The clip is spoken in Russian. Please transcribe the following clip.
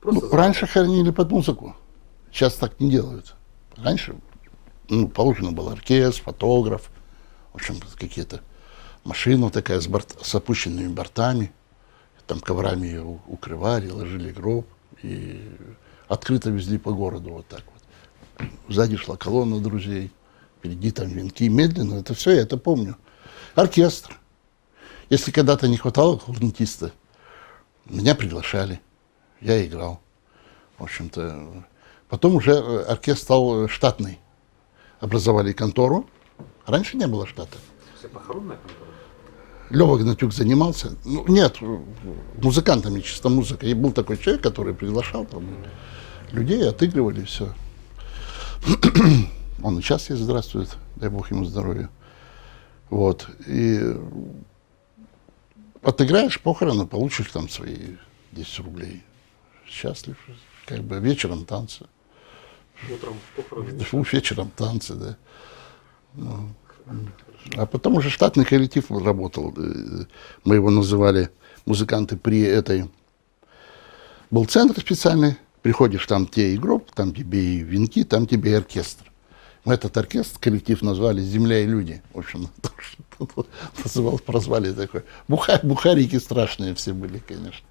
Просто Раньше хоронили под музыку. Сейчас так не делают. Раньше положено был оркестр, фотограф, в общем, какие-то машина такая с опущенными бортами. Там коврами ее укрывали, ложили гроб и открыто везли по городу вот так вот. Сзади шла колонна друзей, впереди там венки. Медленно, это все, я это помню. Оркестр. Если когда-то не хватало кларнетиста, меня приглашали, я играл. В общем-то, потом уже оркестр стал штатный. Образовали контору. Раньше не было штата. все похоронная контора. Лева Гнатюк занимался. Ну, нет, музыкантами, чисто музыка. И был такой человек, который приглашал там людей, отыгрывали все. Он и сейчас есть, здравствует, дай бог ему здоровья. Вот. И отыграешь похороны, получишь там свои 10 рублей. Счастлив. Как бы вечером танцы. Утром похороны. Вечером танцы, да. Ну. А потом уже штатный коллектив работал. Мы его называли музыканты при этой... Был центр специальный. Приходишь, там тебе и гроб, там тебе и венки, там тебе и оркестр. Мы этот оркестр, коллектив назвали «Земля и люди». В общем, прозвали такой. Бухарики страшные все были, конечно.